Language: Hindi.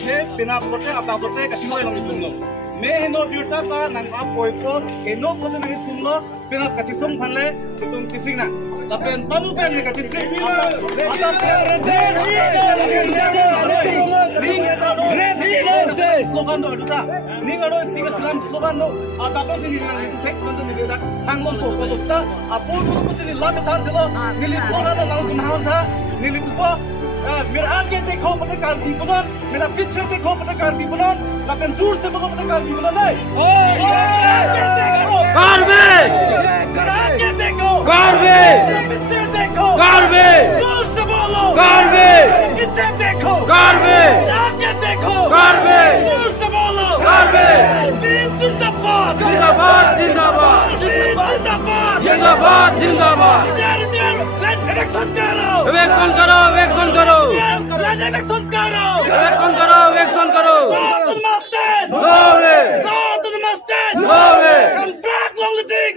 हे बिना बोलते अपना बोलते कसिनो लोग सुनो मैं हेनो बिरता का नंगा पोइपो हेनो बोलते नहीं सुनो बिना कचिसुम फले तुम किसी ना लेकिन तब पे नहीं कचिसी slogan do ada ni ngado singa salam slogan do apa sini ni tek kondo ni da thanglom ko ko sta apo ko sini lam than dilo nili pora da lang naun tha nili pupo मेरा आगे देखो पत्रकार भी बनो मेरा पीछे देखो पत्रकार भी बनो लेकिन दूर से देखो पत्रकार भी बनो नहीं कार्बे आगे देखो कार्बे पीछे देखो कार्बे दूर से बोलो कार्बे पीछे देखो कार्बे आगे देखो कार्बे दूर से बोलो कार्बे जिंदाबाद जिंदाबाद जिंदाबाद जिंदाबाद जिंदाबाद जिंदाबाद इलेक्शन करो इलेक्शन करो इलेक्शन करो इलेक्शन करो इलेक्शन करो इलेक्शन करो South Mustang! No way! South Mustang! No way! Come back, Long Dick!